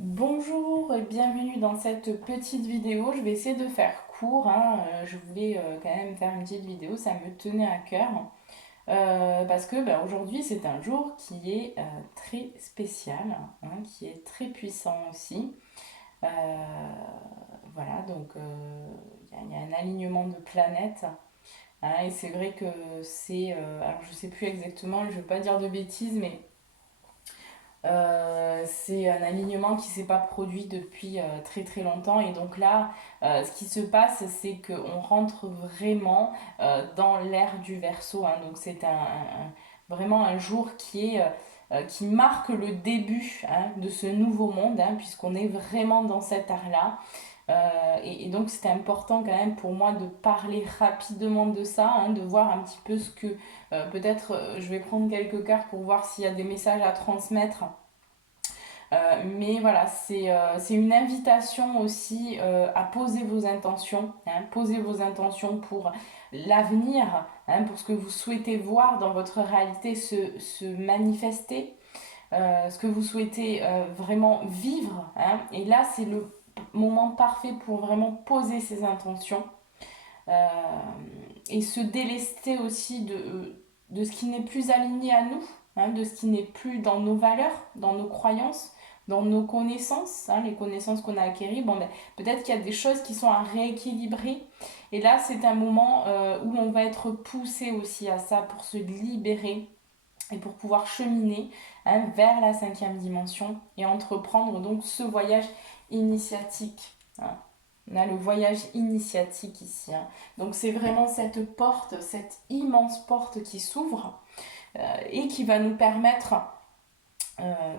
Bonjour et bienvenue dans cette petite vidéo. Je vais essayer de faire court, hein. Je voulais quand même faire une petite vidéo, ça me tenait à cœur. Parce que aujourd'hui c'est un jour qui est très spécial, hein, qui est très puissant aussi. Euh, voilà, donc il y a un alignement de planètes, hein, et c'est vrai que c'est... alors je sais plus exactement, je ne veux pas dire de bêtises, mais c'est un alignement qui ne s'est pas produit depuis très très longtemps, et donc là ce qui se passe c'est qu'on rentre vraiment dans l'ère du Verseau, hein. Donc c'est vraiment un jour qui marque le début, hein, de ce nouveau monde, hein, puisqu'on est vraiment dans cette ère-là. Et donc c'était important quand même pour moi de parler rapidement de ça, hein, de voir un petit peu ce que peut-être je vais prendre quelques cartes pour voir s'il y a des messages à transmettre. Mais voilà, c'est une invitation aussi à poser vos intentions, hein, poser vos intentions pour l'avenir, hein, pour ce que vous souhaitez voir dans votre réalité se manifester, ce que vous souhaitez vraiment vivre, hein. Et là, c'est le moment parfait pour vraiment poser ces intentions euh, et se délester aussi de ce qui n'est plus aligné à nous, hein, de ce qui n'est plus dans nos valeurs, dans nos croyances, dans nos connaissances, hein, les connaissances qu'on a acquises. Bon, ben, peut-être qu'il y a des choses qui sont à rééquilibrer. Et là, c'est un moment où on va être poussé aussi à ça pour se libérer et pour pouvoir cheminer, hein, vers la cinquième dimension et entreprendre donc ce voyage initiatique, hein. On a le voyage initiatique ici, hein. Donc c'est vraiment cette porte, cette immense porte qui s'ouvre et qui va nous permettre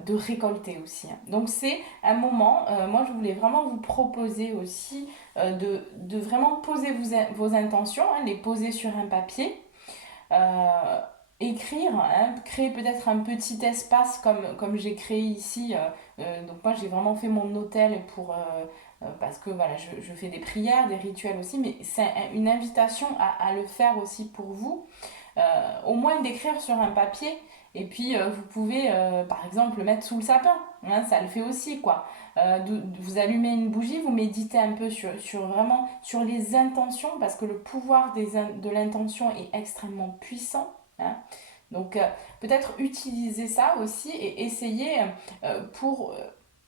de récolter aussi, hein. Donc c'est un moment, moi je voulais vraiment vous proposer aussi de vraiment poser vos intentions, hein, les poser sur un papier, euh, écrire, hein, créer peut-être un petit espace comme j'ai créé ici. Donc moi j'ai vraiment fait mon hôtel parce que voilà, je fais des prières, des rituels aussi, mais c'est une invitation à le faire aussi pour vous. Au moins d'écrire sur un papier, et puis vous pouvez par exemple le mettre sous le sapin, hein, ça le fait aussi quoi. Vous allumez une bougie, vous méditez un peu vraiment sur les intentions, parce que le pouvoir de l'intention est extrêmement puissant, hein. Donc peut-être utiliser ça aussi et essayer pour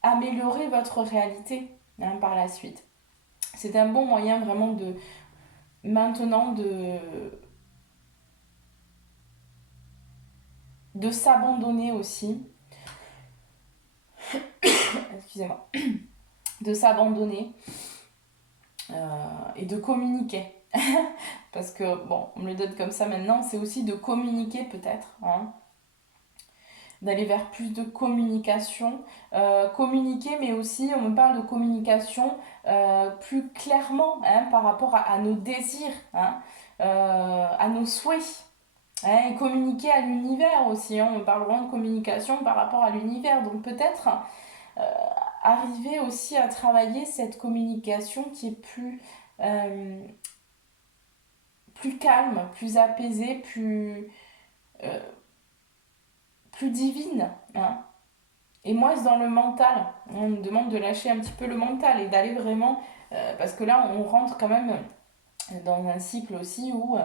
améliorer votre réalité, hein, par la suite. C'est un bon moyen vraiment de maintenant de s'abandonner aussi, excusez-moi, de s'abandonner et de communiquer. Parce que, bon, on me le donne comme ça maintenant, c'est aussi de communiquer peut-être, hein, d'aller vers plus de communication. Communiquer, mais aussi, on me parle de communication plus clairement, hein, par rapport à nos désirs, hein, à nos souhaits. Hein, et communiquer à l'univers aussi, hein, on parle vraiment de communication par rapport à l'univers. Donc peut-être euh, arriver aussi à travailler cette communication qui est plus calme, plus apaisée, euh, plus divine, hein. Et moins dans le mental. On me demande de lâcher un petit peu le mental et d'aller vraiment... parce que là, on rentre quand même dans un cycle aussi où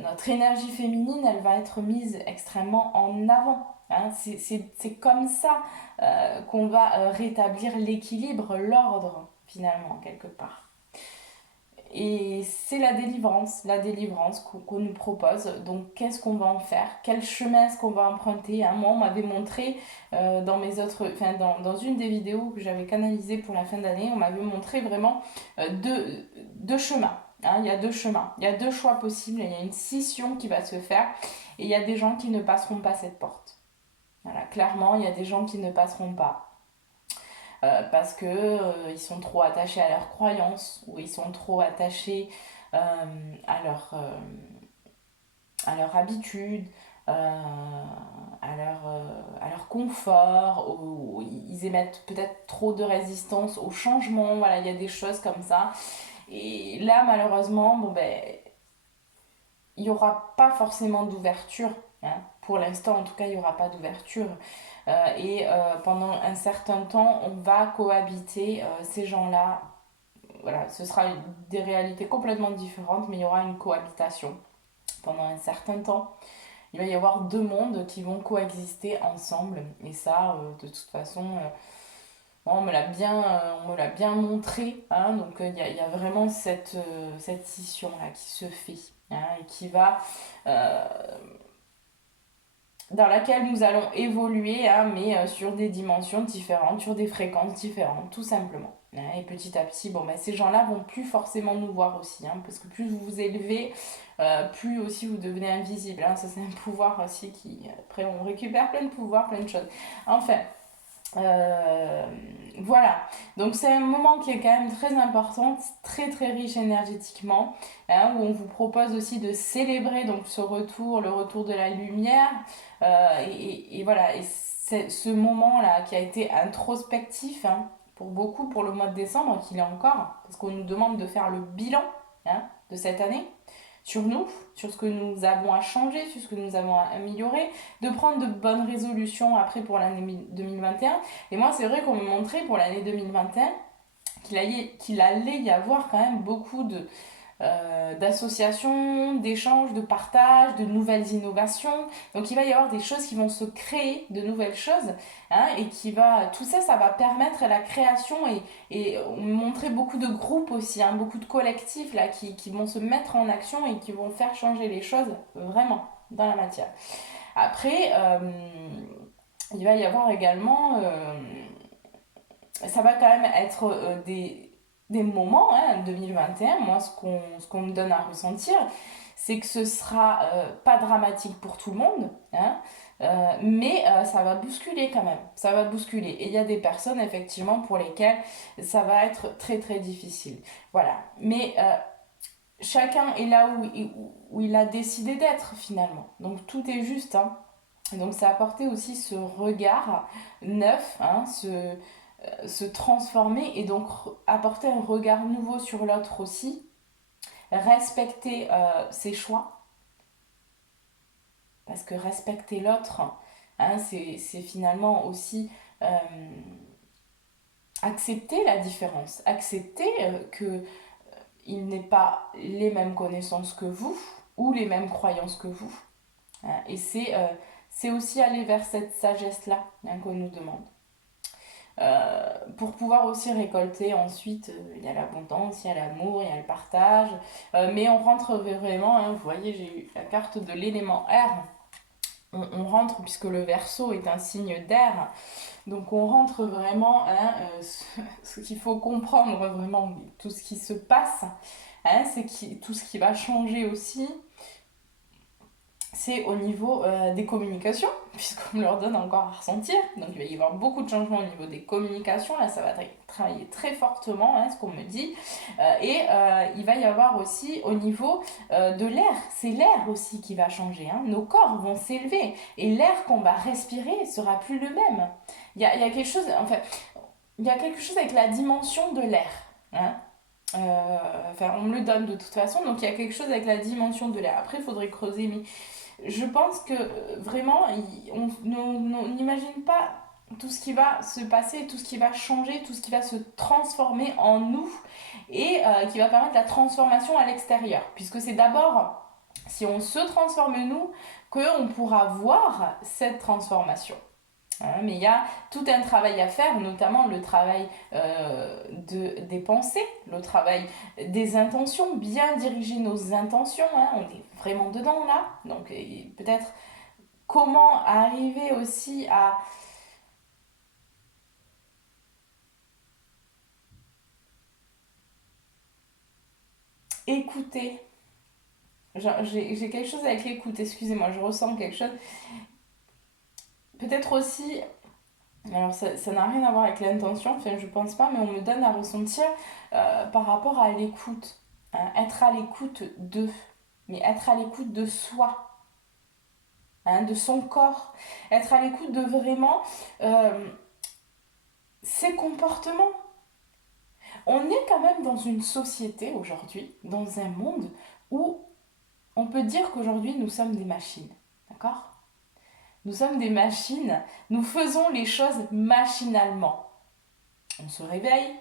notre énergie féminine, elle va être mise extrêmement en avant, hein. C'est comme ça qu'on va rétablir l'équilibre, l'ordre, finalement, quelque part. Et c'est la délivrance qu'on nous propose. Donc qu'est-ce qu'on va en faire? Quel chemin est-ce qu'on va emprunter? Moi, on m'avait montré dans mes autres, enfin dans une des vidéos que j'avais canalisées pour la fin d'année, on m'avait montré vraiment deux chemins, hein. Il y a deux chemins, il y a deux choix possibles, il y a une scission qui va se faire et il y a des gens qui ne passeront pas cette porte. Voilà, clairement, il y a des gens qui ne passeront pas parce que ils sont trop attachés à leurs croyances ou ils sont trop attachés euh, à à leur habitude, à leur confort, ou ils émettent peut-être trop de résistance au changement. Voilà, il y a des choses comme ça. Et là, malheureusement, bon ben, il n'y aura pas forcément d'ouverture, hein. Pour l'instant, en tout cas, il n'y aura pas d'ouverture. pendant un certain temps, on va cohabiter ces gens-là. Voilà, ce sera des réalités complètement différentes, mais il y aura une cohabitation pendant un certain temps. Il va y avoir deux mondes qui vont coexister ensemble. Et ça, de toute façon, on me l'a bien montré. Hein, donc il y a vraiment cette scission-là qui se fait. Hein, et qui va... euh, dans laquelle nous allons évoluer, hein, mais sur des dimensions différentes, sur des fréquences différentes, tout simplement. Hein. Et petit à petit, bon, ben, ces gens-là vont plus forcément nous voir aussi, hein, parce que plus vous vous élevez, plus aussi vous devenez invisible. Hein. Ça, c'est un pouvoir aussi qui, après, on récupère plein de pouvoirs, plein de choses. Enfin, euh, voilà, donc c'est un moment qui est quand même très important, très très riche énergétiquement, hein, où on vous propose aussi de célébrer donc ce retour, le retour de la lumière, et voilà, et c'est ce moment-là qui a été introspectif, hein, pour beaucoup, pour le mois de décembre, qu'il est encore, parce qu'on nous demande de faire le bilan, hein, de cette année, sur nous, sur ce que nous avons à changer, sur ce que nous avons à améliorer, de prendre de bonnes résolutions après pour l'année 2021. Et moi, c'est vrai qu'on me montrait pour l'année 2021 qu'il allait y avoir quand même beaucoup d'associations, d'échanges, de partage, de nouvelles innovations. Donc il va y avoir des choses qui vont se créer, de nouvelles choses, hein, et tout ça, ça va permettre la création et montrer beaucoup de groupes aussi, hein, beaucoup de collectifs là qui vont se mettre en action et qui vont faire changer les choses vraiment dans la matière. Après, il va y avoir également, ça va quand même être des moments, hein, 2021, moi ce qu'on me donne à ressentir, c'est que ce sera pas dramatique pour tout le monde, hein, mais ça va bousculer quand même, ça va bousculer. Et il y a des personnes effectivement pour lesquelles ça va être très très difficile. Voilà, mais chacun est là où il a décidé d'être finalement, donc tout est juste. Hein. Donc ça a apporté aussi ce regard neuf, hein, se transformer et donc apporter un regard nouveau sur l'autre aussi, respecter ses choix, parce que respecter l'autre, hein, c'est finalement aussi euh, accepter la différence, accepter qu'il n'ait pas les mêmes connaissances que vous ou les mêmes croyances que vous. Hein, et c'est aussi aller vers cette sagesse-là, hein, qu'on nous demande. Pour pouvoir aussi récolter ensuite, il y a l'abondance, il y a l'amour, il y a le partage, mais on rentre vraiment, hein, vous voyez j'ai eu la carte de l'élément R, on rentre puisque le Verseau est un signe d'air, donc on rentre vraiment, hein, ce qu'il faut comprendre vraiment, tout ce qui se passe, hein, tout ce qui va changer aussi, c'est au niveau des communications, puisqu'on leur donne encore à ressentir. Donc il va y avoir beaucoup de changements au niveau des communications. Là, ça va travailler très fortement, hein, ce qu'on me dit. Il va y avoir aussi au niveau de l'air. C'est l'air aussi qui va changer. Hein. Nos corps vont s'élever. Et l'air qu'on va respirer sera plus le même. Il y a quelque chose, enfin, il y a quelque chose avec la dimension de l'air. Hein. On me le donne de toute façon, donc il y a quelque chose avec la dimension de l'air. Après, il faudrait creuser, mais je pense que vraiment, on n'imagine pas tout ce qui va se passer, tout ce qui va changer, tout ce qui va se transformer en nous et qui va permettre la transformation à l'extérieur. Puisque c'est d'abord si on se transforme nous qu'on pourra voir cette transformation. Hein, mais il y a tout un travail à faire, notamment le travail des pensées, le travail des intentions, bien diriger nos intentions, hein, on est vraiment dedans là. Donc peut-être comment arriver aussi à écouter. J'ai quelque chose avec l'écoute, excusez-moi, je ressens quelque chose. Peut-être aussi, alors ça n'a rien à voir avec l'intention, enfin je pense pas, mais on me donne à ressentir par rapport à l'écoute. Hein, être à l'écoute d'eux, mais être à l'écoute de soi, hein, de son corps, être à l'écoute de vraiment euh, ses comportements. On est quand même dans une société aujourd'hui, dans un monde où on peut dire qu'aujourd'hui nous sommes des machines, d'accord? Nous sommes des machines. Nous faisons les choses machinalement. On se réveille,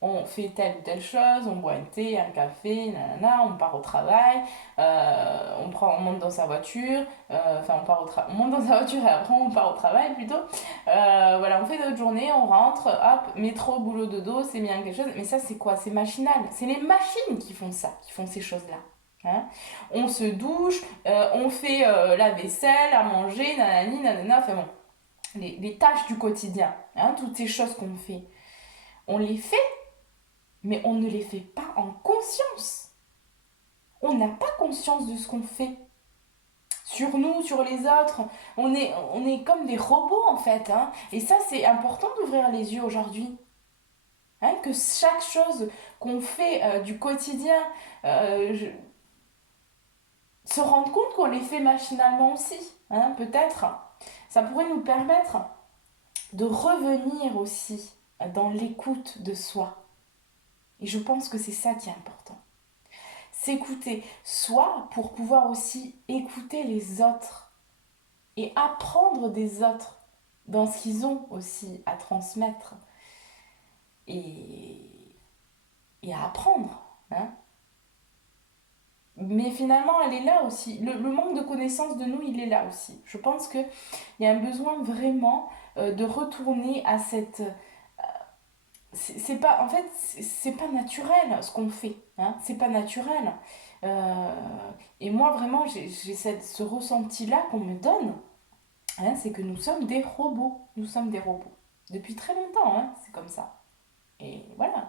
on fait telle ou telle chose, on boit un thé, un café, nanana, on part au travail, on monte dans sa voiture, on monte dans sa voiture et après on part au travail plutôt. Voilà, on fait notre journée, on rentre, hop, métro, boulot, dodo, c'est bien quelque chose. Mais ça, c'est quoi? C'est machinal. C'est les machines qui font ça, qui font ces choses-là. Hein, on se douche, on fait la vaisselle, à manger, nanani, nanana, enfin bon, les tâches du quotidien, hein, toutes ces choses qu'on fait, on les fait, mais on ne les fait pas en conscience. On n'a pas conscience de ce qu'on fait. Sur nous, sur les autres, on est comme des robots en fait. Hein. Et ça, c'est important d'ouvrir les yeux aujourd'hui. Hein, que chaque chose qu'on fait du quotidien, se rendre compte qu'on les fait machinalement aussi. Hein, peut-être. Ça pourrait nous permettre de revenir aussi dans l'écoute de soi. Et je pense que c'est ça qui est important. S'écouter soi pour pouvoir aussi écouter les autres et apprendre des autres dans ce qu'ils ont aussi à transmettre et, et à apprendre. Hein. Mais finalement, elle est là aussi. Le manque de connaissance de nous, il est là aussi. Je pense qu'il y a un besoin vraiment de retourner à cette... c'est pas, en fait, c'est pas naturel ce qu'on fait. Hein. C'est pas naturel. Euh, et moi, vraiment, j'ai ce ressenti-là qu'on me donne. Hein, c'est que nous sommes des robots. Nous sommes des robots. Depuis très longtemps, hein, c'est comme ça. Et voilà,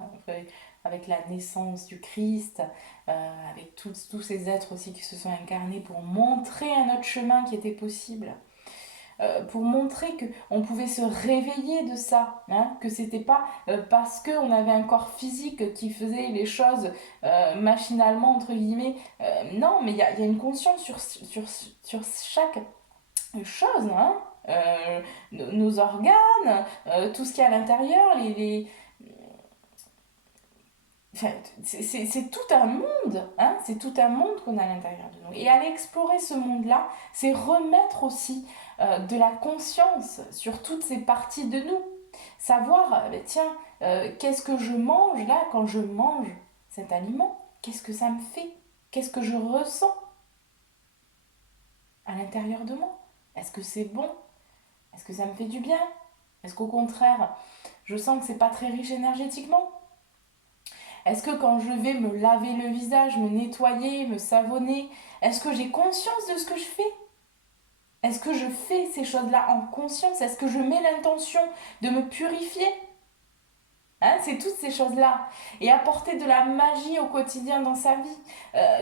avec la naissance du Christ, avec tous ces êtres aussi qui se sont incarnés pour montrer un autre chemin qui était possible, pour montrer qu'on pouvait se réveiller de ça, hein, que c'était pas parce qu'on avait un corps physique qui faisait les choses machinalement, entre guillemets. Non, mais il y a une conscience sur chaque chose, hein. Nos organes, tout ce qu'il y a à l'intérieur, Enfin, c'est tout un monde, hein, c'est tout un monde qu'on a à l'intérieur de nous. Et aller explorer ce monde-là, c'est remettre aussi de la conscience sur toutes ces parties de nous. Savoir, tiens, qu'est-ce que je mange là quand je mange cet aliment? Qu'est-ce que ça me fait? Qu'est-ce que je ressens à l'intérieur de moi? Est-ce que c'est bon? Est-ce que ça me fait du bien? Est-ce qu'au contraire, je sens que c'est pas très riche énergétiquement? Est-ce que quand je vais me laver le visage, me nettoyer, me savonner, est-ce que j'ai conscience de ce que je fais? Est-ce que je fais ces choses-là en conscience? Est-ce que je mets l'intention de me purifier? Hein, c'est toutes ces choses-là. Et apporter de la magie au quotidien dans sa vie.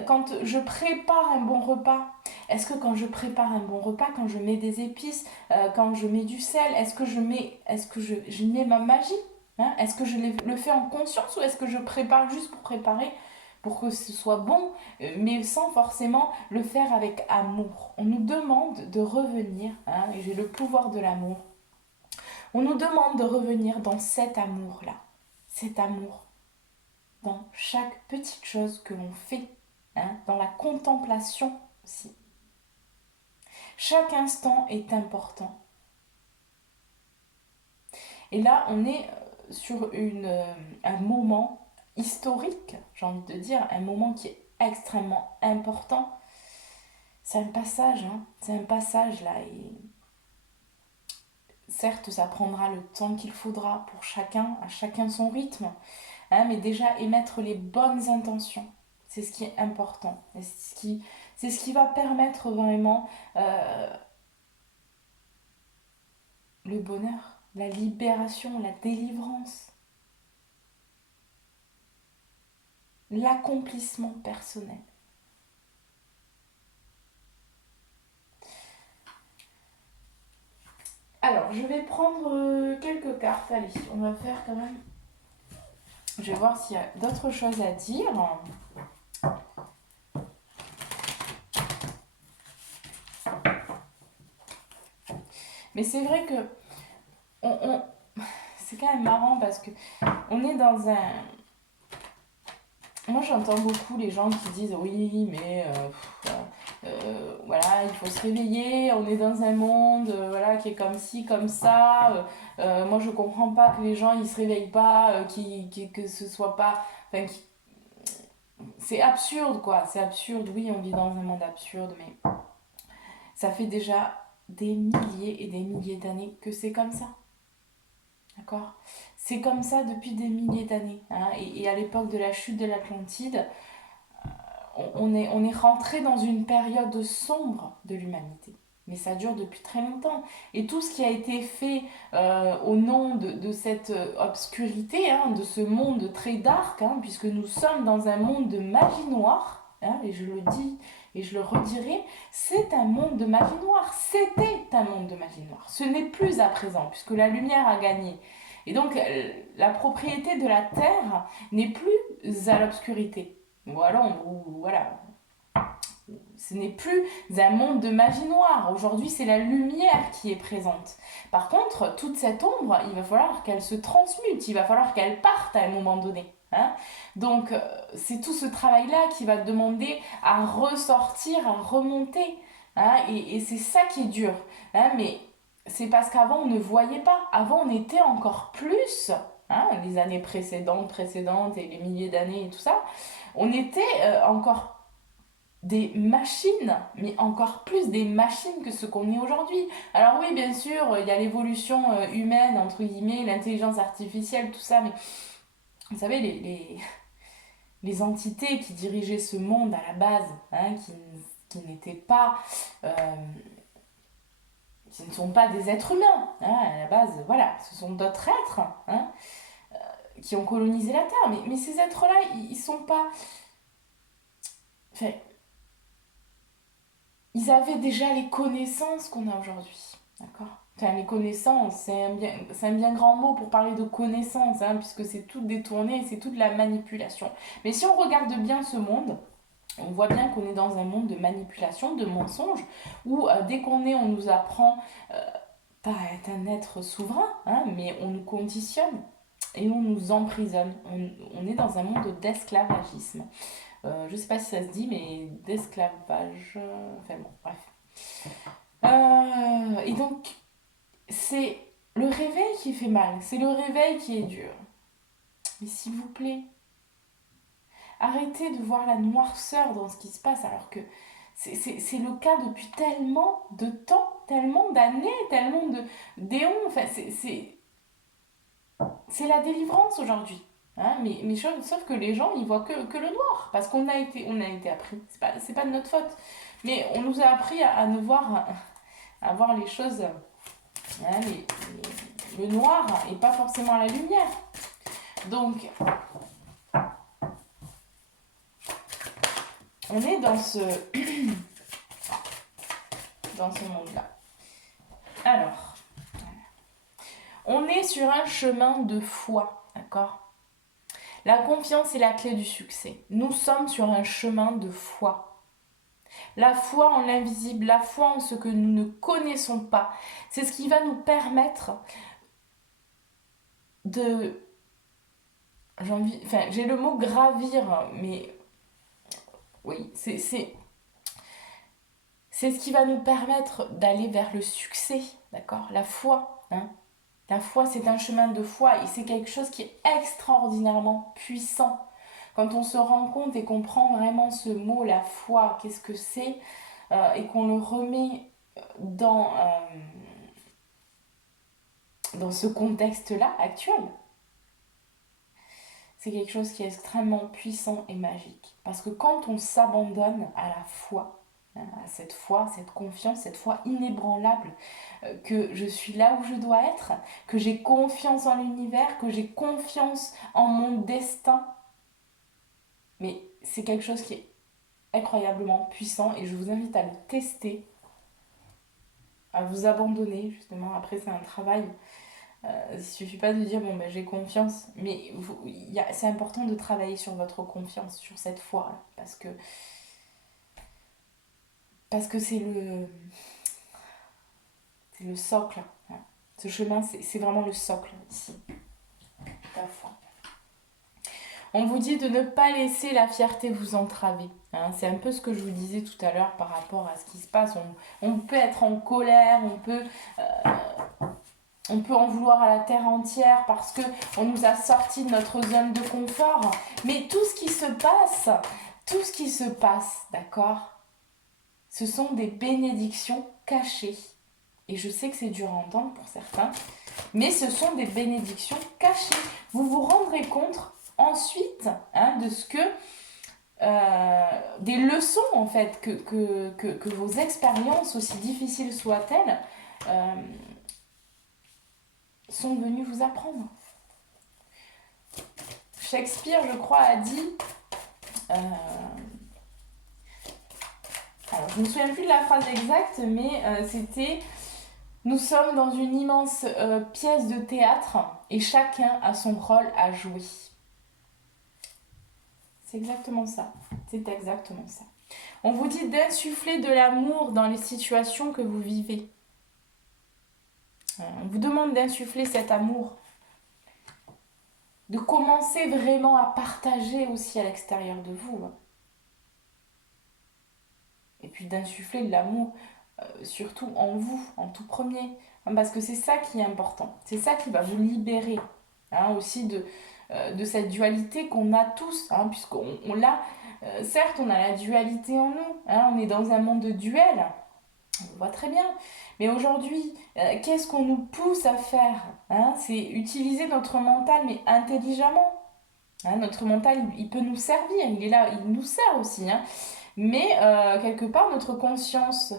Quand je prépare un bon repas, est-ce que quand je prépare un bon repas, quand je mets des épices, quand je mets du sel, je mets ma magie? Hein, est-ce que je le fais en conscience ou est-ce que je prépare juste pour préparer, pour que ce soit bon, mais sans forcément le faire avec amour? On nous demande de revenir, hein, et j'ai le pouvoir de l'amour. On nous demande de revenir dans cet amour-là. Cet amour dans chaque petite chose que l'on fait, hein, dans la contemplation aussi. Chaque instant est important. Et là, on est sur un moment historique, j'ai envie de dire, un moment qui est extrêmement important. C'est un passage, hein, c'est un passage là. Et certes, ça prendra le temps qu'il faudra pour chacun, à chacun son rythme. Hein, mais déjà émettre les bonnes intentions, c'est ce qui est important. C'est ce qui va permettre vraiment le bonheur, la libération, la délivrance, l'accomplissement personnel. Alors, je vais prendre quelques cartes. Allez, on va faire quand même... Je vais voir s'il y a d'autres choses à dire. Mais c'est vrai que c'est quand même marrant parce que on est dans un... Moi j'entends beaucoup les gens qui disent oui mais voilà, il faut se réveiller, on est dans un monde voilà, qui est comme ci, comme ça. Moi, je comprends pas que les gens, ils se réveillent pas, que ce soit pas... Enfin, c'est absurde, quoi. C'est absurde. Oui, on vit dans un monde absurde, mais ça fait déjà des milliers et des milliers d'années que c'est comme ça. D'accord? C'est comme ça depuis des milliers d'années, hein. Et à l'époque de la chute de l'Atlantide, on est rentré dans une période sombre de l'humanité. Mais ça dure depuis très longtemps. Et tout ce qui a été fait au nom de cette obscurité, hein, de ce monde très dark, hein, puisque nous sommes dans un monde de magie noire, hein, et je le dis et je le redirai, c'est un monde de magie noire. C'était un monde de magie noire. Ce n'est plus à présent, puisque la lumière a gagné. Et donc, la propriété de la Terre n'est plus à l'obscurité. Ou alors, voilà, ce n'est plus un monde de magie noire. Aujourd'hui, c'est la lumière qui est présente. Par contre, toute cette ombre, il va falloir qu'elle se transmute, il va falloir qu'elle parte à un moment donné. Hein. Donc, c'est tout ce travail-là qui va demander à ressortir, à remonter. Hein, et c'est ça qui est dur. Hein, mais c'est parce qu'avant, on ne voyait pas. Avant, on était encore plus, hein, les années précédentes et les milliers d'années et tout ça, on était encore des machines, mais encore plus des machines que ce qu'on est aujourd'hui. Alors oui, bien sûr, il y a l'évolution humaine, entre guillemets, l'intelligence artificielle, tout ça, mais vous savez, les entités qui dirigeaient ce monde à la base, hein, qui n'étaient pas... qui ne sont pas des êtres humains, hein, à la base, voilà, ce sont d'autres êtres, hein, qui ont colonisé la Terre, mais ces êtres-là, ils sont pas... Enfin, ils avaient déjà les connaissances qu'on a aujourd'hui. D'accord? Enfin, les connaissances, c'est un bien grand mot pour parler de connaissances, hein, puisque c'est tout détourné, c'est toute la manipulation. Mais si on regarde bien ce monde, on voit bien qu'on est dans un monde de manipulation, de mensonges, où dès qu'on est, on nous apprend pas à être un être souverain, hein, mais on nous conditionne et on nous emprisonne. On est dans un monde d'esclavagisme. Je sais pas si ça se dit, mais d'esclavage. Enfin bon, bref. Et donc, c'est le réveil qui fait mal, c'est le réveil qui est dur. Mais s'il vous plaît, arrêtez de voir la noirceur dans ce qui se passe, alors que c'est le cas depuis tellement de temps, tellement d'années, tellement d'éons. Enfin, c'est la délivrance aujourd'hui. Hein, mais sauf que les gens, ils voient que le noir, parce qu'on a été appris. C'est pas de notre faute. Mais on nous a appris à ne voir, à voir les choses, hein, le noir et pas forcément la lumière. Donc, on est dans dans ce monde-là. Alors, on est sur un chemin de foi, d'accord ? La confiance est la clé du succès. Nous sommes sur un chemin de foi. La foi en l'invisible, la foi en ce que nous ne connaissons pas, c'est ce qui va nous permettre de... j'ai le mot gravir, mais oui, c'est ce qui va nous permettre d'aller vers le succès, d'accord ? La foi, hein ? La foi, c'est un chemin de foi et c'est quelque chose qui est extraordinairement puissant. Quand on se rend compte et qu'on prend vraiment ce mot, la foi, qu'est-ce que c'est, et qu'on le remet dans ce contexte-là actuel, c'est quelque chose qui est extrêmement puissant et magique. Parce que quand on s'abandonne à la foi, à cette foi, cette confiance, cette foi inébranlable, que je suis là où je dois être, que j'ai confiance en l'univers, que j'ai confiance en mon destin, mais c'est quelque chose qui est incroyablement puissant et je vous invite à le tester, à vous abandonner justement. Après, c'est un travail. Il ne suffit pas de dire bon ben j'ai confiance, mais c'est important de travailler sur votre confiance, sur cette foi, là, parce que c'est le socle. Hein. Ce chemin, c'est vraiment le socle ici, la foi. On vous dit de ne pas laisser la fierté vous entraver. Hein. C'est un peu ce que je vous disais tout à l'heure par rapport à ce qui se passe. On peut être en colère, on peut en vouloir à la terre entière parce qu'on nous a sortis de notre zone de confort. Mais tout ce qui se passe, d'accord, ce sont des bénédictions cachées. Et je sais que c'est dur à entendre pour certains, mais ce sont des bénédictions cachées. Vous vous rendrez compte ensuite de ce que des leçons en fait que vos expériences, aussi difficiles soient-elles, sont venues vous apprendre. Shakespeare, je crois, a dit alors je ne me souviens plus de la phrase exacte, mais c'était: nous sommes dans une immense pièce de théâtre et chacun a son rôle à jouer. C'est exactement ça. C'est exactement ça. On vous dit d'insuffler de l'amour dans les situations que vous vivez. On vous demande d'insuffler cet amour. De commencer vraiment à partager aussi à l'extérieur de vous. Et puis d'insuffler de l'amour surtout en vous, en tout premier. Parce que c'est ça qui est important. C'est ça qui va vous libérer aussi de cette dualité qu'on a tous. Puisqu'on l'a, certes, on a la dualité en nous. On est dans un monde de duel. On le voit très bien. Mais aujourd'hui, qu'est-ce qu'on nous pousse à faire C'est utiliser notre mental, mais intelligemment. Notre mental, il peut nous servir. Il est là, il nous sert aussi. Mais quelque part, notre conscience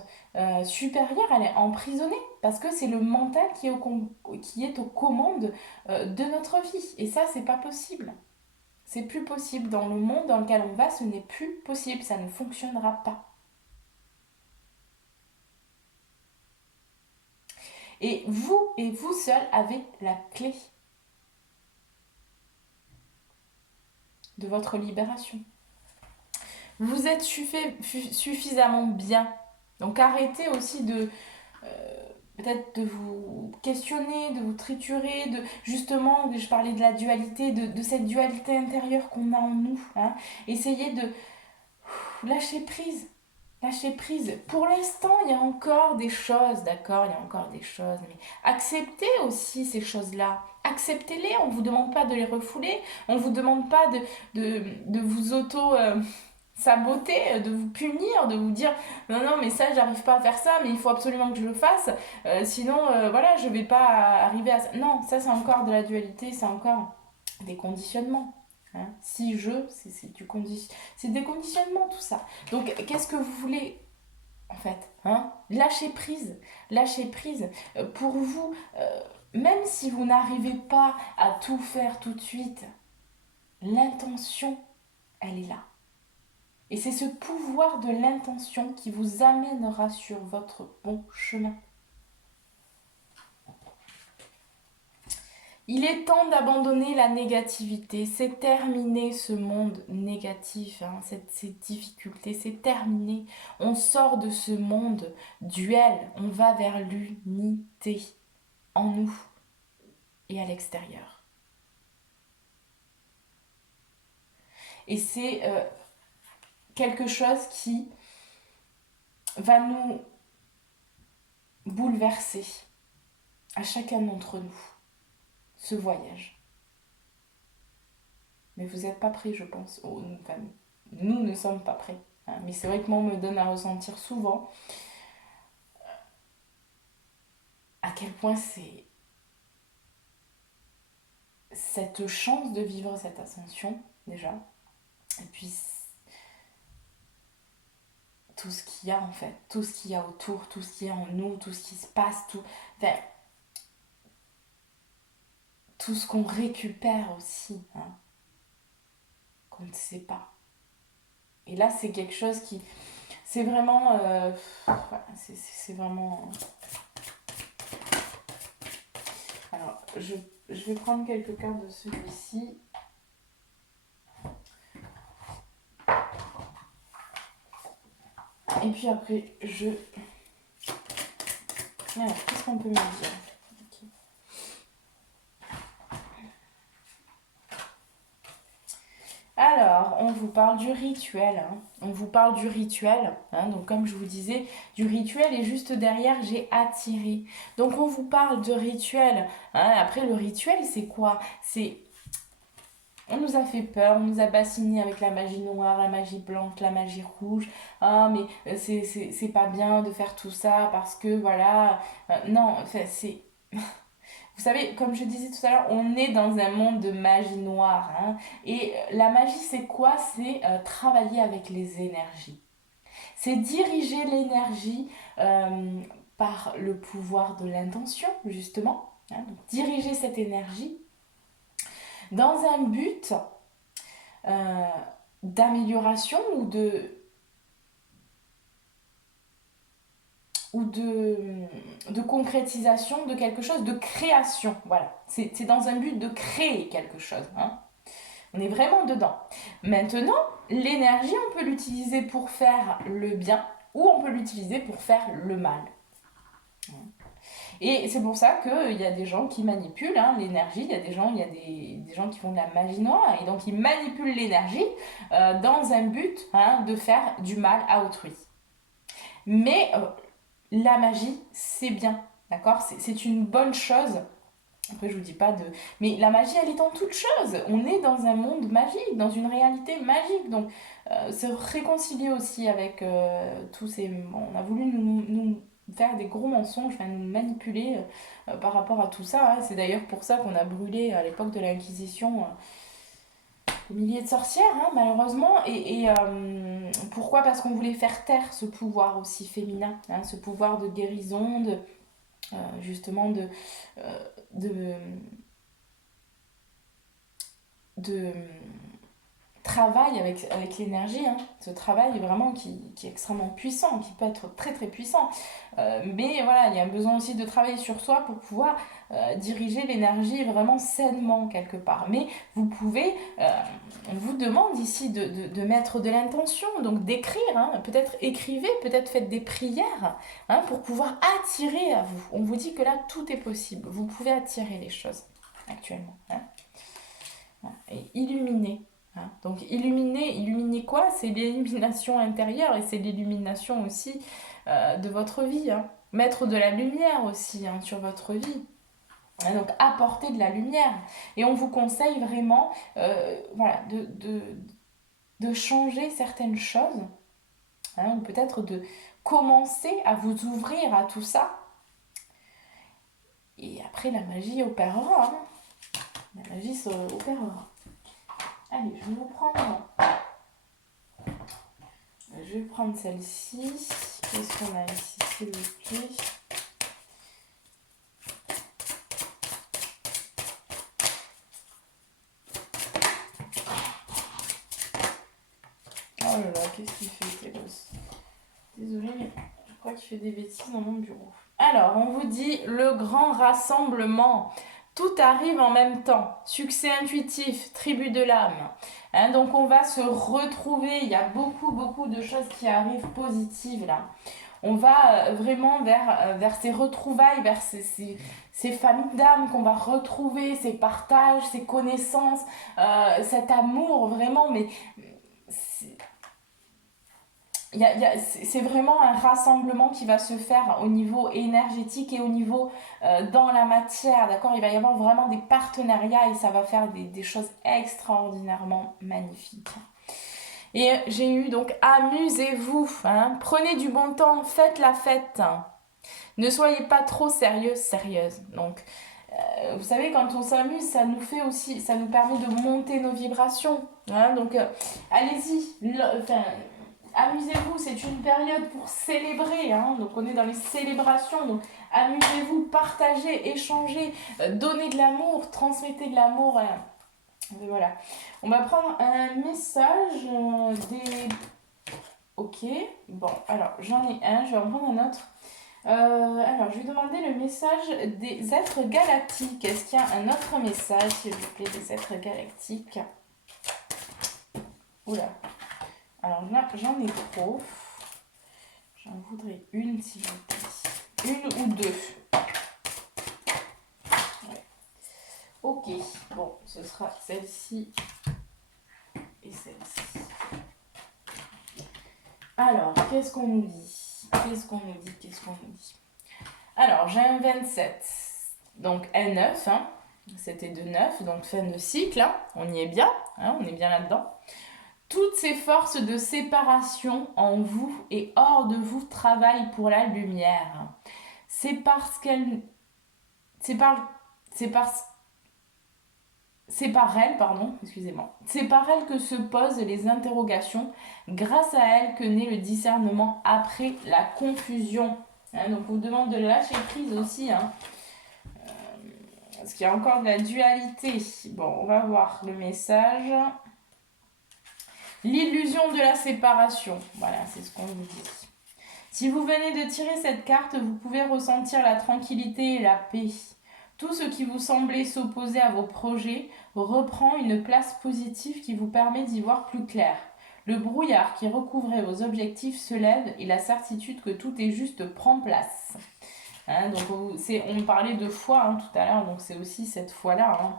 supérieure, elle est emprisonnée parce que c'est le mental qui est aux commandes de notre vie. Et ça, c'est pas possible. C'est plus possible. Dans le monde dans lequel on va, ce n'est plus possible. Ça ne fonctionnera pas. Et vous seul avez la clé de votre libération. Vous êtes suffisamment bien. Donc arrêtez aussi de peut-être de vous questionner, de vous triturer, justement, je parlais de la dualité, de cette dualité intérieure qu'on a en nous. Essayez de lâcher prise. Lâcher prise. Pour l'instant, il y a encore des choses, d'accord, il y a encore des choses, mais acceptez aussi ces choses-là. Acceptez-les, on ne vous demande pas de les refouler, on ne vous demande pas de vous saboter, de vous punir, de vous dire non mais ça j'arrive pas à faire ça, mais il faut absolument que je le fasse, sinon voilà je vais pas arriver à ça. Non, ça c'est encore de la dualité, c'est encore des conditionnements. C'est des conditionnements tout ça. Donc qu'est-ce que vous voulez en fait lâcher prise. Pour vous, même si vous n'arrivez pas à tout faire tout de suite, l'intention elle est là. Et c'est ce pouvoir de l'intention qui vous amènera sur votre bon chemin. Il est temps d'abandonner la négativité. C'est terminé ce monde négatif, ces difficultés, c'est terminé. On sort de ce monde duel, on va vers l'unité en nous et à l'extérieur. Et c'est quelque chose qui va nous bouleverser à chacun d'entre nous, ce voyage. Mais vous n'êtes pas prêts, je pense. Nous ne sommes pas prêts. Mais c'est vrai que moi, on me donne à ressentir souvent à quel point c'est cette chance de vivre cette ascension, déjà. Et puis tout ce qu'il y a en fait, tout ce qu'il y a autour, tout ce qu'il y a en nous, tout ce qui se passe, tout ce qu'on récupère aussi, qu'on ne sait pas. Et là, c'est quelque chose qui... C'est vraiment... c'est vraiment... Alors, je vais prendre quelques cartes de celui-ci. Et puis après, alors, qu'est-ce qu'on peut me dire ? Alors, on vous parle du rituel. Hein. On vous parle du rituel. Hein. Donc, comme je vous disais, du rituel et juste derrière, j'ai attiré. Donc, on vous parle de rituel. Hein. Après, le rituel, c'est quoi? C'est... On nous a fait peur, on nous a bassiné avec la magie noire, la magie blanche, la magie rouge. Ah, mais c'est pas bien de faire tout ça parce que voilà. Non, enfin, c'est. Vous savez, comme je disais tout à l'heure, on est dans un monde de magie noire. Hein, et la magie, c'est quoi? C'est travailler avec les énergies. C'est diriger l'énergie par le pouvoir de l'intention, justement. Hein, donc, diriger cette énergie dans un but euh, d'amélioration ou de concrétisation de quelque chose, de création. Voilà, c'est dans un but de créer quelque chose. Hein. On est vraiment dedans. Maintenant, l'énergie, on peut l'utiliser pour faire le bien ou on peut l'utiliser pour faire le mal. Et c'est pour ça qu'il y a des gens qui manipulent hein, l'énergie, il y a des gens qui font de la magie noire et donc ils manipulent l'énergie dans un but hein, de faire du mal à autrui. Mais la magie, c'est bien, d'accord? C'est une bonne chose. Après, je vous dis pas de... Mais la magie, elle est en toute chose. On est dans un monde magique, dans une réalité magique. Donc, se réconcilier aussi avec tous ces... On a voulu nous faire des gros mensonges, enfin, nous manipuler par rapport à tout ça. Hein. C'est d'ailleurs pour ça qu'on a brûlé à l'époque de l'Inquisition des milliers de sorcières, hein, malheureusement. Et pourquoi? Parce qu'on voulait faire taire ce pouvoir aussi féminin, hein, ce pouvoir de guérison, justement euh, de, de travail avec l'énergie, hein. Ce travail vraiment qui est extrêmement puissant, qui peut être très très puissant. Mais voilà, il y a besoin aussi de travailler sur soi pour pouvoir diriger l'énergie vraiment sainement quelque part. Mais vous pouvez, on vous demande ici de mettre de l'intention, donc d'écrire, hein. Peut-être écrivez, peut-être faites des prières hein, pour pouvoir attirer à vous. On vous dit que là, tout est possible. Vous pouvez attirer les choses actuellement. Hein. Et illuminer. Hein. Donc illuminer quoi? C'est l'illumination intérieure et c'est l'illumination aussi de votre vie. Hein. Mettre de la lumière aussi hein, sur votre vie. Hein, donc apporter de la lumière. Et on vous conseille vraiment voilà, de changer certaines choses. Hein, ou peut-être de commencer à vous ouvrir à tout ça. Et après la magie opérera. Hein. La magie opérera. Allez, je vais vous prendre. Je vais prendre celle-ci. Qu'est-ce qu'on a ici, s'il vous plaît? Oh là là, qu'est-ce qu'il fait, Télos? Désolée, mais je crois qu'il fait des bêtises dans mon bureau. Alors, on vous dit le grand rassemblement. Tout arrive en même temps. Succès intuitif, tribu de l'âme. Hein, donc on va se retrouver. Il y a beaucoup de choses qui arrivent positives là. On va vraiment vers ces retrouvailles, vers ces familles d'âme qu'on va retrouver, ces partages, ces connaissances, cet amour vraiment. Mais c'est vraiment un rassemblement qui va se faire au niveau énergétique et au niveau dans la matière, d'accord? Il va y avoir vraiment des partenariats et ça va faire des choses extraordinairement magnifiques. Et j'ai eu donc amusez-vous, hein? Prenez du bon temps, faites la fête. Ne soyez pas trop sérieuse. Donc, vous savez, quand on s'amuse, ça nous fait aussi, ça nous permet de monter nos vibrations. Hein? Donc, allez-y. Amusez-vous, c'est une période pour célébrer, hein. Donc on est dans les célébrations, donc amusez-vous, partagez, échangez, donnez de l'amour, transmettez de l'amour. Voilà. On va prendre un message des... Ok, bon, alors j'en ai un, je vais en prendre un autre. Alors je vais demander le message des êtres galactiques. Est-ce qu'il y a un autre message, s'il vous plaît, des êtres galactiques? Oula. Alors là, j'en ai trop. J'en voudrais une, s'il vous plaît. Une ou deux. Ouais. Ok. Bon, ce sera celle-ci et celle-ci. Alors, qu'est-ce qu'on nous dit? Qu'est-ce qu'on nous dit? Qu'est-ce qu'on nous dit? Alors, j'ai un 27, donc N9, hein. C'était de 9, donc fin de cycle, hein. On y est bien, hein, on est bien là-dedans. Toutes ces forces de séparation en vous et hors de vous travaillent pour la lumière. C'est parce qu'elles... C'est par elle, pardon, excusez-moi. C'est par elle que se posent les interrogations, grâce à elle que naît le discernement après la confusion. Hein, donc on vous demande de lâcher prise aussi, hein, parce qu'il y a encore de la dualité. Bon, on va voir le message. L'illusion de la séparation. Voilà, c'est ce qu'on vous dit. Si vous venez de tirer cette carte, vous pouvez ressentir la tranquillité et la paix. Tout ce qui vous semblait s'opposer à vos projets reprend une place positive qui vous permet d'y voir plus clair. Le brouillard qui recouvrait vos objectifs se lève et la certitude que tout est juste prend place. Hein, donc on parlait de foi, hein, tout à l'heure, donc c'est aussi cette foi-là. Hein.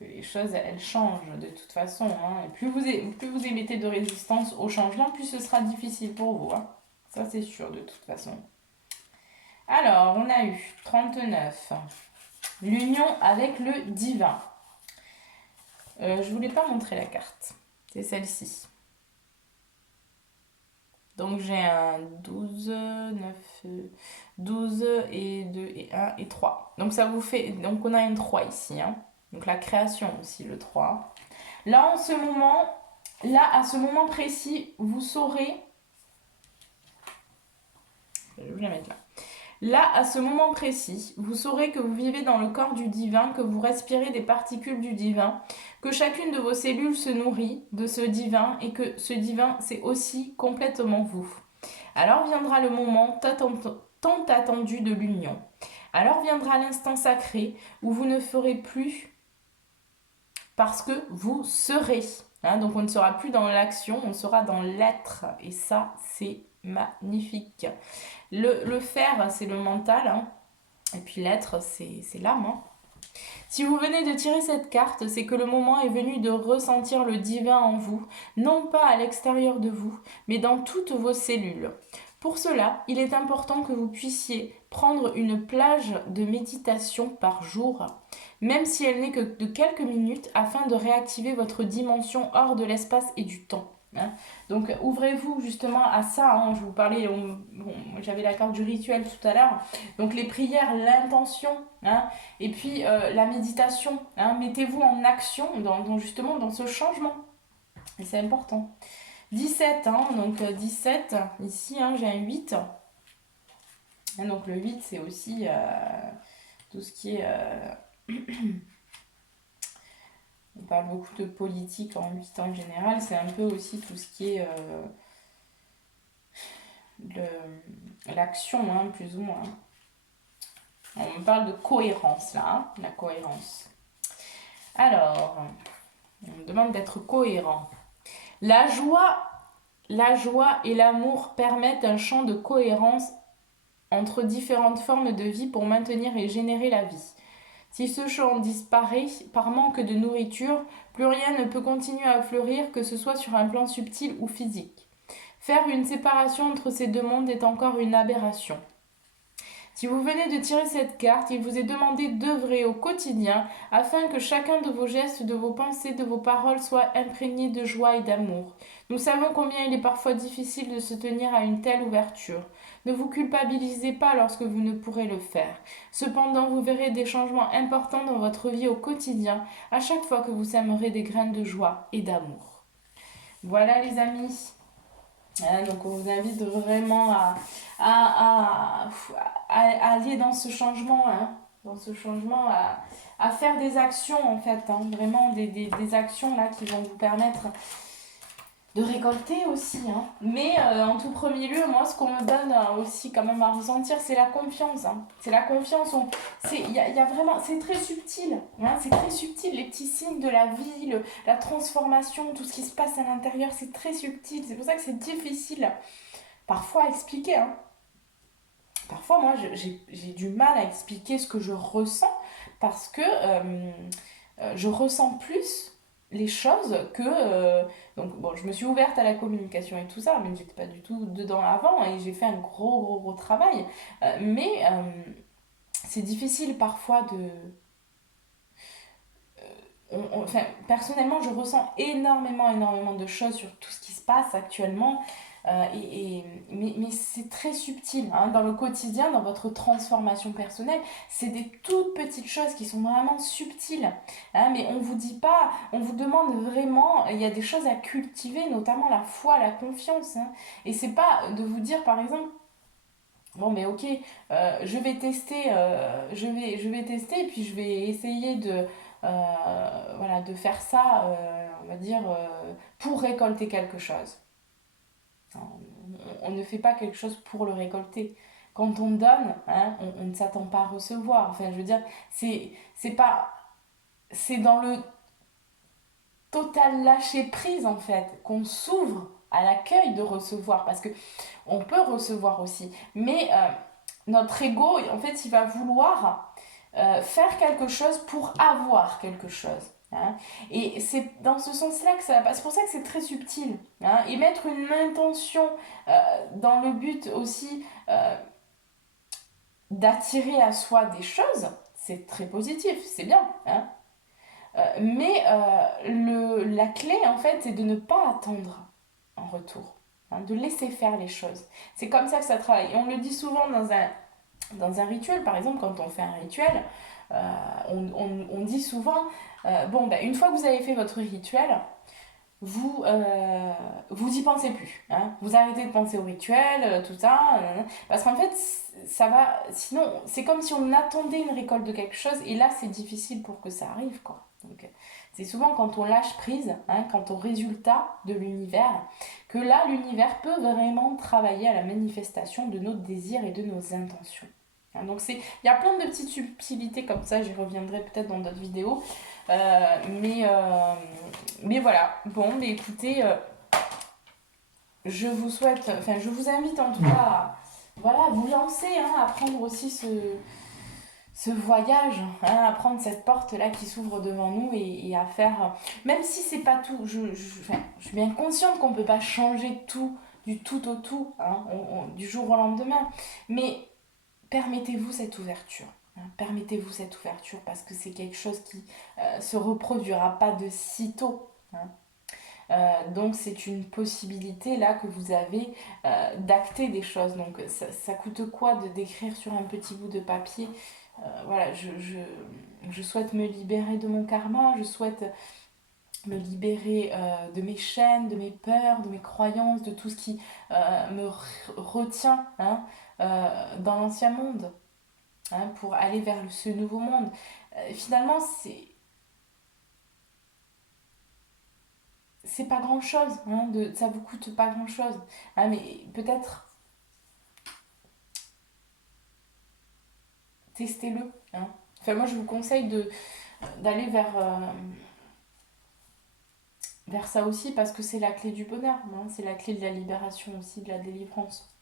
Les choses, elles changent de toute façon. Hein, et plus vous émettez de résistance au changement, plus ce sera difficile pour vous. Hein. Ça, c'est sûr, de toute façon. Alors, on a eu 39. L'union avec le divin. Je ne voulais pas montrer la carte. C'est celle-ci. Donc, j'ai un 12, 9, 12 et 2 et 1 et 3. Donc, ça vous fait... Donc, on a une 3 ici. Hein. Donc, la création aussi, le 3. Là, à ce moment précis, vous saurez... Je vais la mettre là. Là, à ce moment précis, vous saurez que vous vivez dans le corps du divin, que vous respirez des particules du divin, que chacune de vos cellules se nourrit de ce divin et que ce divin, c'est aussi complètement vous. Alors viendra le moment tant attendu de l'union. Alors viendra l'instant sacré où vous ne ferez plus parce que vous serez. Hein, donc on ne sera plus dans l'action, on sera dans l'être. Et ça, c'est magnifique. Le faire, c'est le mental, hein. Et puis l'être, c'est l'âme. Hein. Si vous venez de tirer cette carte, c'est que le moment est venu de ressentir le divin en vous, non pas à l'extérieur de vous, mais dans toutes vos cellules. Pour cela, il est important que vous puissiez prendre une plage de méditation par jour, même si elle n'est que de quelques minutes, afin de réactiver votre dimension hors de l'espace et du temps. Hein. Donc ouvrez-vous justement à ça, hein. Je vous parlais, j'avais la carte du rituel tout à l'heure, donc les prières, l'intention, hein, et puis la méditation, hein. Mettez-vous en action justement dans ce changement, et c'est important. 17, hein, donc 17, ici hein, j'ai un 8, hein, donc le 8 c'est aussi tout ce qui est... On parle beaucoup de politique en 8 en général, c'est un peu aussi tout ce qui est l'action, hein, plus ou moins. On parle de cohérence là, hein, la cohérence. Alors, on me demande d'être cohérent. La joie et l'amour permettent un champ de cohérence entre différentes formes de vie pour maintenir et générer la vie. Si ce champ disparaît par manque de nourriture, plus rien ne peut continuer à fleurir, que ce soit sur un plan subtil ou physique. Faire une séparation entre ces deux mondes est encore une aberration. Si vous venez de tirer cette carte, il vous est demandé d'œuvrer au quotidien afin que chacun de vos gestes, de vos pensées, de vos paroles soit imprégné de joie et d'amour. Nous savons combien il est parfois difficile de se tenir à une telle ouverture. Ne vous culpabilisez pas lorsque vous ne pourrez le faire. Cependant, vous verrez des changements importants dans votre vie au quotidien à chaque fois que vous sèmerez des graines de joie et d'amour. Voilà les amis. Donc on vous invite vraiment à aller dans ce changement, hein, à faire des actions en fait, hein, vraiment des actions là qui vont vous permettre de récolter aussi. Hein. Mais en tout premier lieu, moi ce qu'on me donne aussi quand même à ressentir, c'est la confiance. Hein. C'est la confiance. Y a vraiment, c'est très subtil. Hein, c'est très subtil, les petits signes de la vie, la transformation, tout ce qui se passe à l'intérieur, c'est très subtil. C'est pour ça que c'est difficile parfois à expliquer. Hein. Parfois, moi, j'ai du mal à expliquer ce que je ressens parce que je ressens plus les choses donc bon, je me suis ouverte à la communication et tout ça, mais j'étais pas du tout dedans avant et j'ai fait un gros travail. Mais c'est difficile parfois de... Enfin, personnellement, je ressens énormément de choses sur tout ce qui se passe actuellement. Mais c'est très subtil hein, dans le quotidien, dans votre transformation personnelle. C'est des toutes petites choses qui sont vraiment subtiles. Hein, mais on vous dit pas, on vous demande vraiment, il y a des choses à cultiver, notamment la foi, la confiance. Hein. Et c'est pas de vous dire, par exemple, bon, mais ok, je vais tester, je vais tester, et puis je vais essayer voilà, de faire ça, on va dire, pour récolter quelque chose. On ne fait pas quelque chose pour le récolter. Quand on donne, hein, on ne s'attend pas à recevoir. Enfin, je veux dire, c'est pas, c'est dans le total lâcher prise en fait qu'on s'ouvre à l'accueil de recevoir, parce que on peut recevoir aussi, mais notre ego, en fait, il va vouloir faire quelque chose pour avoir quelque chose. Hein. Et c'est dans ce sens-là que ça va. C'est pour ça que c'est très subtil. Hein. Et mettre une intention dans le but aussi d'attirer à soi des choses, c'est très positif, c'est bien. Hein. Mais la clé, en fait, c'est de ne pas attendre en retour. Hein, de laisser faire les choses. C'est comme ça que ça travaille. Et on le dit souvent dans un rituel, par exemple, quand on fait un rituel, on dit souvent, bon, ben, une fois que vous avez fait votre rituel, vous y pensez plus. Hein. Vous arrêtez de penser au rituel, tout ça. Parce qu'en fait, ça va. Sinon, c'est comme si on attendait une récolte de quelque chose, et là, c'est difficile pour que ça arrive, quoi. Donc, c'est souvent quand on lâche prise, hein, quant au résultat de l'univers, que là, l'univers peut vraiment travailler à la manifestation de nos désirs et de nos intentions. Hein, donc, il y a plein de petites subtilités comme ça, j'y reviendrai peut-être dans d'autres vidéos. Euh, mais, euh, mais voilà, bon, mais écoutez, je vous souhaite, enfin, je vous invite en tout cas à voilà, vous lancer, hein, à prendre aussi ce voyage, hein, à prendre cette porte-là qui s'ouvre devant nous et à faire, même si c'est pas tout, enfin, je suis bien consciente qu'on peut pas changer tout, du tout au tout, hein, du jour au lendemain, mais permettez-vous cette ouverture. Hein, permettez-vous cette ouverture parce que c'est quelque chose qui se reproduira pas de sitôt. Hein. Donc c'est une possibilité là que vous avez d'acter des choses. Donc ça coûte quoi de d'écrire sur un petit bout de papier voilà, je souhaite me libérer de mon karma, je souhaite me libérer de mes chaînes, de mes peurs, de mes croyances, de tout ce qui me retient hein, dans l'ancien monde hein, pour aller vers ce nouveau monde. Finalement, c'est pas grand chose, hein, ça vous coûte pas grand chose. Hein, mais peut-être testez-le. Hein. Enfin, moi je vous conseille d'aller vers ça aussi parce que c'est la clé du bonheur, hein, c'est la clé de la libération aussi, de la délivrance.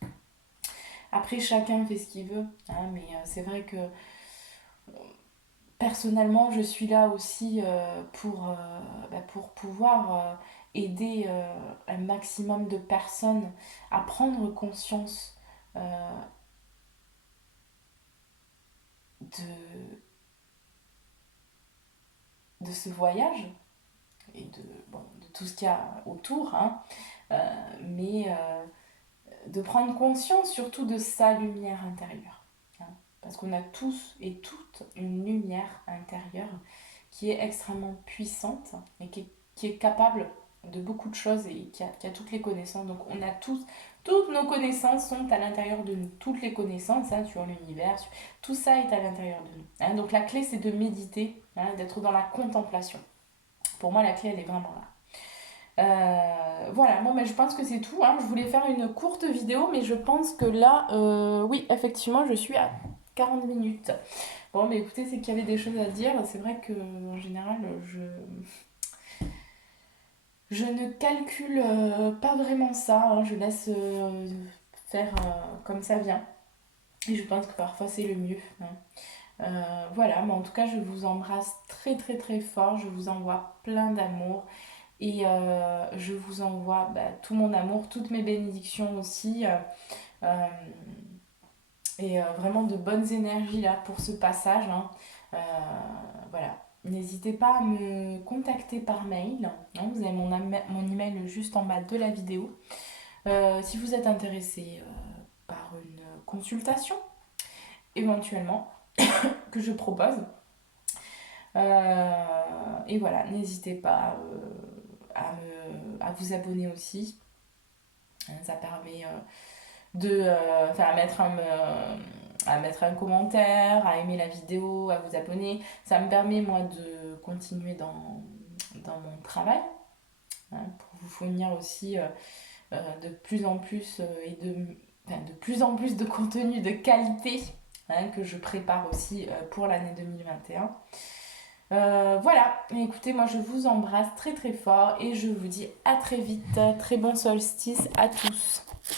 Après, chacun fait ce qu'il veut, hein, mais c'est vrai que personnellement, je suis là aussi pour pouvoir aider un maximum de personnes à prendre conscience de, de ce voyage et de tout ce qu'il y a autour, hein, mais de prendre conscience surtout de sa lumière intérieure. Hein, parce qu'on a tous et toutes une lumière intérieure qui est extrêmement puissante et qui est capable de beaucoup de choses et qui a toutes les connaissances. Donc on a tous, toutes nos connaissances sont à l'intérieur de nous. Toutes les connaissances hein, sur l'univers, tout ça est à l'intérieur de nous. Hein, donc la clé c'est de méditer, hein, d'être dans la contemplation. Pour moi la clé elle est vraiment là. Voilà, bon, mais je pense que c'est tout. Hein. Je voulais faire une courte vidéo, mais je pense que là, oui, effectivement, je suis à 40 minutes. Bon, mais écoutez, c'est qu'il y avait des choses à dire. C'est vrai que en général, je ne calcule pas vraiment ça. Hein. Je laisse faire comme ça vient. Et je pense que parfois, c'est le mieux. Hein. Voilà, mais en tout cas, je vous embrasse très très très fort. Je vous envoie plein d'amour. Et je vous envoie tout mon amour, toutes mes bénédictions aussi. Euh, et vraiment de bonnes énergies là pour ce passage, hein. Euh, voilà. N'hésitez pas à me contacter par mail, hein. Vous avez mon email juste en bas de la vidéo. Si vous êtes intéressé par une consultation, éventuellement, que je propose. Et voilà, n'hésitez pas à vous abonner aussi. Ça permet à mettre un commentaire, à aimer la vidéo, à vous abonner. Ça me permet, moi, de continuer dans mon travail, hein, pour vous fournir aussi de plus en plus de plus en plus de contenu de qualité, hein, que je prépare aussi pour l'année 2021. Voilà, écoutez, moi je vous embrasse très très fort et je vous dis à très vite. Très bon solstice à tous.